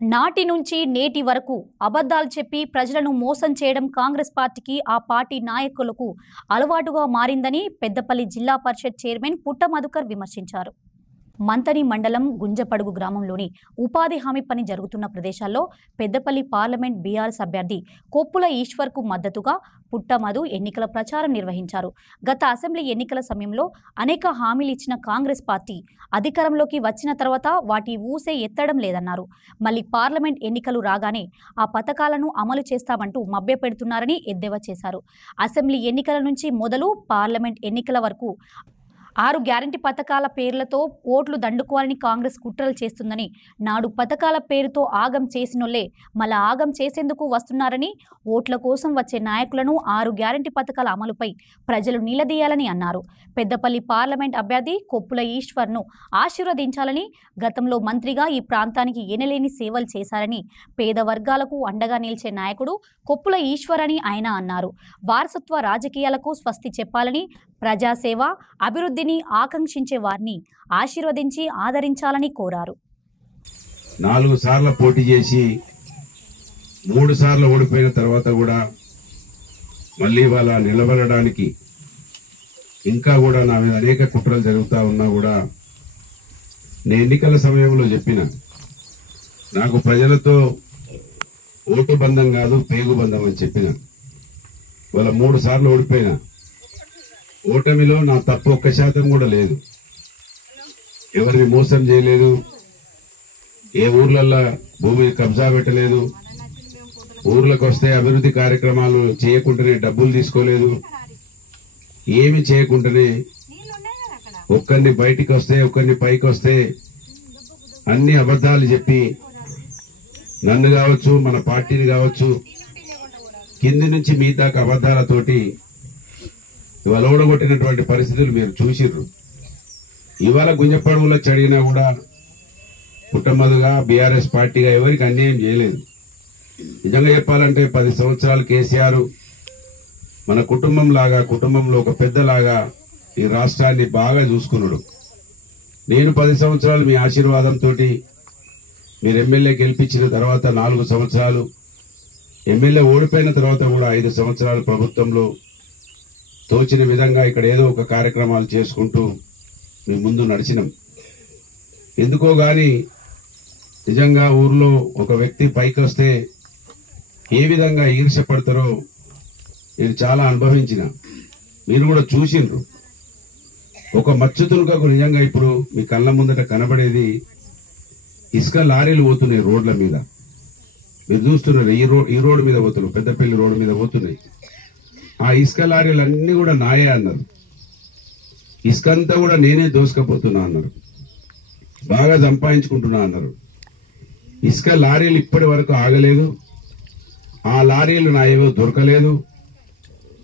నాటి నుంచి నేటి వరకు అబద్ధాలు చెప్పి ప్రజలను మోసం చేయడం కాంగ్రెస్ పార్టీకి ఆ పార్టీ నాయకులకు అలవాటుగా మారిందని పెద్దపల్లి జిల్లా పరిషత్ చైర్మన్ పుట్ట మధుకర్ విమర్శించారు. మంతని మండలం గుంజపడుగు గ్రామంలోని ఉపాధి హామీ పని జరుగుతున్న ప్రదేశాల్లో పెద్దపల్లి పార్లమెంట్ బీఆర్ఎస్ అభ్యర్థి కొప్పుల ఈశ్వర్కు మద్దతుగా పుట్ట మధు ఎన్నికల ప్రచారం నిర్వహించారు. గత అసెంబ్లీ ఎన్నికల సమయంలో అనేక హామీలు ఇచ్చిన కాంగ్రెస్ పార్టీ అధికారంలోకి వచ్చిన తర్వాత వాటి ఊసే ఎత్తడం లేదన్నారు. మళ్ళీ పార్లమెంట్ ఎన్నికలు రాగానే ఆ పథకాలను అమలు చేస్తామంటూ మభ్యపెడుతున్నారని ఎద్దేవా చేశారు. అసెంబ్లీ ఎన్నికల నుంచి మొదలు పార్లమెంట్ ఎన్నికల వరకు 6 గ్యారంటీ పథకాల పేర్లతో ఓట్లు దండుకోవాలని కాంగ్రెస్ కుట్రలు చేస్తుందని, నాడు పథకాల పేరుతో ఆగం చేసినోళ్లే మళ్ళా ఆగం చేసేందుకు వస్తున్నారని, ఓట్ల కోసం వచ్చే నాయకులను 6 గ్యారంటీ పథకాల అమలుపై ప్రజలు నిలదీయాలని అన్నారు. పెద్దపల్లి పార్లమెంట్ అభ్యర్థి కొప్పుల ఈశ్వర్ను ఆశీర్వదించాలని, గతంలో మంత్రిగా ఈ ప్రాంతానికి ఎనలేని సేవలు చేశారని, పేద వర్గాలకు అండగా నిలిచే నాయకుడు కొప్పుల ఈశ్వర్ అని ఆయన అన్నారు. వారసత్వ రాజకీయాలకు స్వస్తి చెప్పాలని, ప్రజాసేవ అభివృద్ధిని ఆకాంక్షించే వారిని ఆశీర్వదించి ఆదరించాలని కోరారు. 4 సార్లు పోటీ చేసి 3 సార్లు ఓడిపోయిన తర్వాత కూడా మళ్ళీ వాళ్ళ నిలబడడానికి ఇంకా కూడా నా మీద అనేక కుట్రలు జరుగుతూ ఉన్నా కూడా నేను ఎన్నికల సమయంలో చెప్పిన, నాకు ప్రజలతో ఓటు బంధం కాదు పేగు బంధం అని చెప్పిన. వాళ్ళ 3 సార్లు ఓడిపోయినా ఓటమిలో నా తప్పు 1% కూడా లేదు. ఎవరిని మోసం చేయలేదు, ఏ ఊర్లల్లో భూమిని కబ్జా పెట్టలేదు, ఊర్లకు వస్తే అభివృద్ధి కార్యక్రమాలు చేయకుండానే డబ్బులు తీసుకోలేదు, ఏమి చేయకుండానే ఒక్కరిని బయటికి వస్తే ఒక్కరిని పైకి వస్తే అన్ని అబద్ధాలు చెప్పి నన్ను కావచ్చు మన పార్టీని కావచ్చు కింది నుంచి మీ దాకా అబద్ధాలతోటి ఇవాళ ఓడగొట్టినటువంటి పరిస్థితులు మీరు చూసిర్రు. ఇవాళ గుంజపడుగులో చడిగినా కూడా కుటుంబదుగా బీఆర్ఎస్ పార్టీగా ఎవరికి అన్యాయం చేయలేదు. నిజంగా చెప్పాలంటే 10 సంవత్సరాలు కేసీఆర్ మన కుటుంబం లాగా, కుటుంబంలో ఒక పెద్దలాగా ఈ రాష్ట్రాన్ని బాగా చూసుకున్నాడు. నేను 10 సంవత్సరాలు మీ ఆశీర్వాదంతో మీరు ఎమ్మెల్యే గెలిపించిన తర్వాత 4 సంవత్సరాలు, ఎమ్మెల్యే ఓడిపోయిన తర్వాత కూడా 5 సంవత్సరాలు ప్రభుత్వంలో తోచిన విధంగా ఇక్కడ ఏదో ఒక కార్యక్రమాలు చేసుకుంటూ మీ ముందు నడిచినాం. ఎందుకో గాని నిజంగా ఊర్లో ఒక వ్యక్తి పైకి వస్తే ఏ విధంగా ఈర్ష్య పడతారో నేను చాలా అనుభవించిన, మీరు కూడా చూసిండ్రు. ఒక మచ్చు తునకకు నిజంగా ఇప్పుడు మీ కళ్ళ ముందట కనబడేది ఇసుక లారీలు పోతున్నాయి రోడ్ల మీద. మీరు చూస్తున్నారు, ఈ రోడ్డు మీద పోతున్నారు, పెద్దపల్లి రోడ్డు మీద పోతున్నాయి. ఆ ఇసుక లారీలు అన్ని కూడా నాయే అన్నారు. ఇసుకంతా కూడా నేనే దోసుకపోతున్నా అన్నారు, బాగా సంపాదించుకుంటున్నా అన్నారు. ఇసుక లారీలు ఇప్పటి వరకు ఆగలేదు, ఆ లారీలు నా ఏవో దొరకలేదు,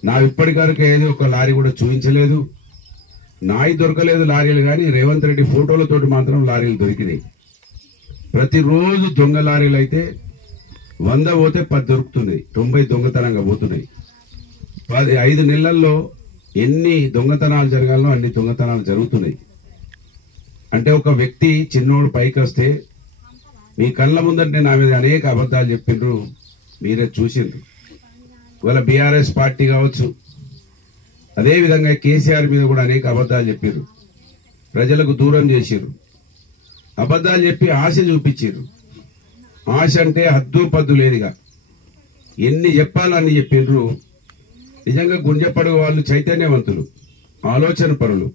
నా ఇప్పటి వరకు ఏదో ఒక లారీ కూడా చూపించలేదు. నాయి దొరకలేదు లారీలు, కానీ రేవంత్ రెడ్డి ఫోటోలతోటి మాత్రం లారీలు దొరికినాయి. ప్రతిరోజు దొంగ లారీలు అయితే 100 పోతే 10 దొరుకుతున్నాయి, 90 దొంగతనంగా పోతున్నాయి. 5 నెలల్లో ఎన్ని దొంగతనాలు జరగాలో అన్ని దొంగతనాలు జరుగుతున్నాయి. అంటే ఒక వ్యక్తి చిన్నోడు పైకి వస్తే మీ కళ్ళ ముందంటే నా మీద అనేక అబద్ధాలు చెప్పిండ్రు, మీరే చూసిండ్రు. ఇవాళ బీఆర్ఎస్ పార్టీ కావచ్చు, అదేవిధంగా కేసీఆర్ మీద కూడా అనేక అబద్ధాలు చెప్పారు, ప్రజలకు దూరం చేసిర్రు. అబద్ధాలు చెప్పి ఆశ చూపించారు. ఆశ అంటే హద్దు పద్దు లేదుగా, ఎన్ని చెప్పాలో అన్ని చెప్పిండ్రు. నిజంగా గుంజపడుగు వాళ్ళు చైతన్యవంతులు, ఆలోచన పరులు.